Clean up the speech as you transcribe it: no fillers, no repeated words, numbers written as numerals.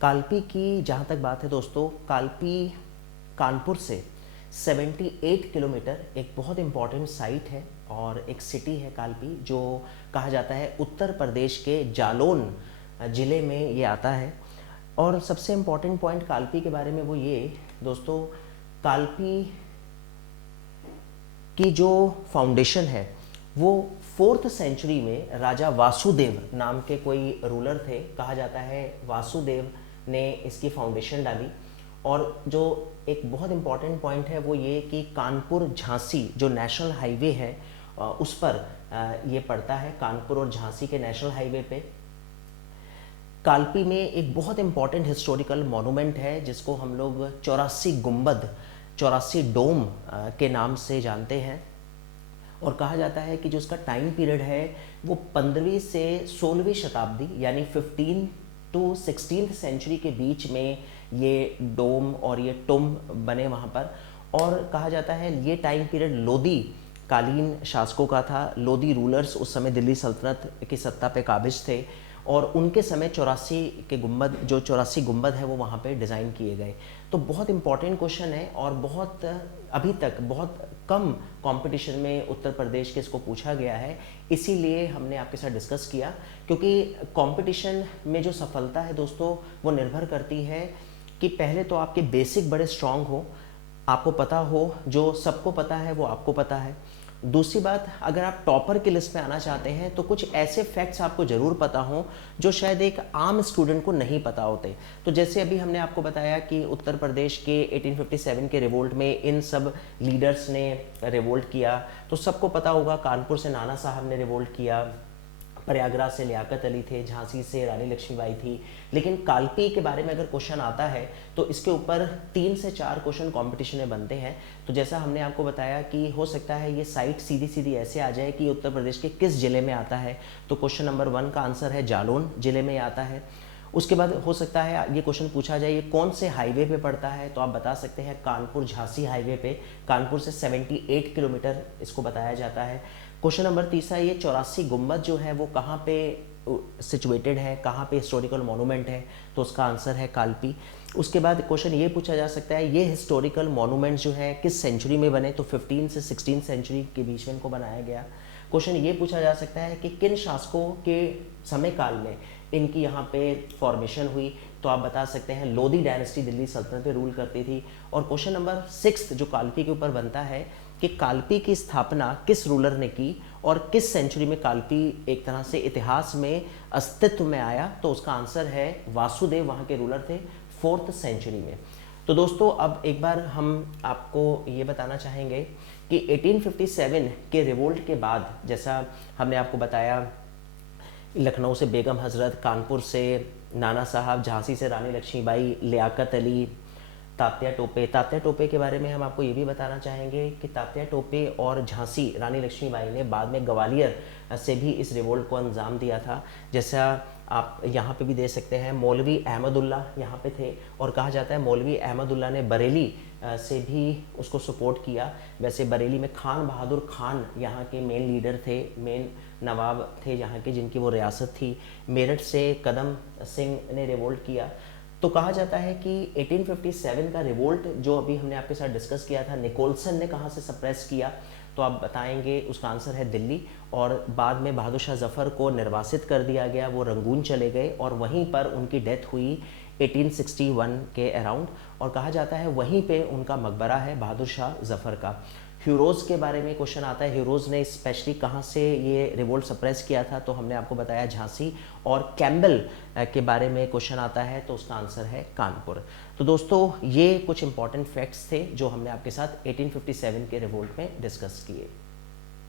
कालपी की जहाँ तक बात है दोस्तों, कालपी कानपुर से 78 किलोमीटर एक बहुत इम्पॉर्टेंट साइट है और एक सिटी है कालपी, जो कहा जाता है उत्तर प्रदेश के जालौन ज़िले में ये आता है। और सबसे इम्पॉर्टेंट पॉइंट कालपी के बारे में वो ये दोस्तों, कालपी की जो फाउंडेशन है वो 4th सेंचुरी में राजा वासुदेव नाम के कोई रूलर थे, कहा जाता है वासुदेव ने इसकी फाउंडेशन डाली। और जो एक बहुत इम्पॉर्टेंट पॉइंट है वो ये कि कानपुर झांसी जो नेशनल हाईवे है उस पर ये पड़ता है, कानपुर और झांसी के नेशनल हाईवे पे। कालपी में एक बहुत इम्पॉर्टेंट हिस्टोरिकल मॉन्यूमेंट है जिसको हम लोग 84 गुंबद 84 डोम के नाम से जानते हैं। और कहा जाता है कि जो उसका टाइम पीरियड है वो 15वीं से 16वीं शताब्दी यानी 15 to 16th सेंचुरी के बीच में ये डोम और ये टुम बने वहाँ पर। और कहा जाता है ये टाइम पीरियड लोदी कालीन शासकों का था। लोदी रूलर्स उस समय दिल्ली सल्तनत की सत्ता पे काबिज थे और उनके समय 84 के गुंबद, जो 84 गुंबद है वो वहाँ पे डिज़ाइन किए गए। तो बहुत इंपॉर्टेंट क्वेश्चन है और बहुत अभी तक बहुत कम कंपटीशन में उत्तर प्रदेश के इसको पूछा गया है, इसीलिए हमने आपके साथ डिस्कस किया। क्योंकि कंपटीशन में जो सफलता है दोस्तों वो निर्भर करती है कि पहले तो आपके बेसिक बड़े स्ट्रांग हो, आपको पता हो, जो सबको पता है वो आपको पता है। दूसरी बात, अगर आप टॉपर की लिस्ट में आना चाहते हैं तो कुछ ऐसे फैक्ट्स आपको ज़रूर पता हों जो शायद एक आम स्टूडेंट को नहीं पता होते। तो जैसे अभी हमने आपको बताया कि उत्तर प्रदेश के 1857 के रिवोल्ट में इन सब लीडर्स ने रिवोल्ट किया, तो सबको पता होगा कानपुर से नाना साहब ने रिवोल्ट किया, प्रयागराज से लियाकत अली थे, झांसी से रानी लक्ष्मीबाई थी। लेकिन कालपी के बारे में अगर क्वेश्चन आता है तो इसके ऊपर 3 से 4 क्वेश्चन कंपटीशन में बनते हैं। तो जैसा हमने आपको बताया कि हो सकता है ये साइट सीधी सीधी ऐसे आ जाए कि उत्तर प्रदेश के किस ज़िले में आता है, तो क्वेश्चन नंबर 1 का आंसर है जालौन ज़िले में आता है। उसके बाद हो सकता है ये क्वेश्चन पूछा जाए ये कौन से हाईवे पे पड़ता है, तो आप बता सकते हैं कानपुर झांसी हाईवे पे, कानपुर से 78 किलोमीटर इसको बताया जाता है। क्वेश्चन नंबर 3 ये 84 गुंबद जो है वो कहाँ पे सिचुएटेड है, कहाँ पे हिस्टोरिकल मॉन्यूमेंट है, तो उसका आंसर है कालपी। उसके बाद क्वेश्चन ये पूछा जा सकता है ये हिस्टोरिकल मॉन्यूमेंट जो है किस सेंचुरी में बने, तो 15 से 16 सेंचुरी के बीच में इनको बनाया गया। क्वेश्चन ये पूछा जा सकता है कि किन शासकों के समय काल में इनकी यहाँ पे फॉर्मेशन हुई, तो आप बता सकते हैं लोधी डायनेस्टी दिल्ली सल्तनत पे रूल करती थी। और क्वेश्चन नंबर 6 जो कालपी के ऊपर बनता है कि कालपी की स्थापना किस रूलर ने की और किस सेंचुरी में कालपी एक तरह से इतिहास में अस्तित्व में आया, तो उसका आंसर है वासुदेव वहाँ के रूलर थे 4th सेंचुरी में। तो दोस्तों अब एक बार हम आपको ये बताना चाहेंगे कि 1857 के रिवोल्ट के बाद, जैसा हमने आपको बताया लखनऊ से बेगम हजरत, कानपुर से नाना साहब, झांसी से रानी लक्ष्मीबाई, लियाकत अली, तात्या टोपे। तात्या टोपे के बारे में हम आपको ये भी बताना चाहेंगे कि तात्या टोपे और झांसी रानी लक्ष्मीबाई ने बाद में ग्वालियर से भी इस रिवोल्ट को अंजाम दिया था। जैसा आप यहाँ पे भी दे सकते हैं मौलवी अहमदुल्ला यहाँ पे थे और कहा जाता है मौलवी अहमदुल्ला ने बरेली से भी उसको सपोर्ट किया। वैसे बरेली में खान बहादुर खान यहाँ के मेन लीडर थे, मेन नवाब थे यहाँ के, जिनकी वो रियासत थी। मेरठ से कदम सिंह ने रिवोल्ट किया। तो कहा जाता है कि 1857 का रिवोल्ट जो अभी हमने आपके साथ डिस्कस किया था, निकोलसन ने कहाँ से सप्रेस किया, तो आप बताएंगे उसका आंसर है दिल्ली। और बाद में बहादुर शाह जफ़र को निर्वासित कर दिया गया, वो रंगून चले गए और वहीं पर उनकी डेथ हुई 1861 के अराउंड। और कहा जाता है वहीं पे उनका मकबरा है बहादुर शाह जफ़र का। हीरोज़ के बारे में क्वेश्चन आता है, हीरोज़ ने स्पेशली कहाँ से ये रिवोल्ट सप्रेस किया था, तो हमने आपको बताया झांसी। और कैम्बल के बारे में क्वेश्चन आता है तो उसका आंसर है कानपुर। तो दोस्तों ये कुछ इंपॉर्टेंट फैक्ट्स थे जो हमने आपके साथ 1857 के रिवोल्ट में डिस्कस किए।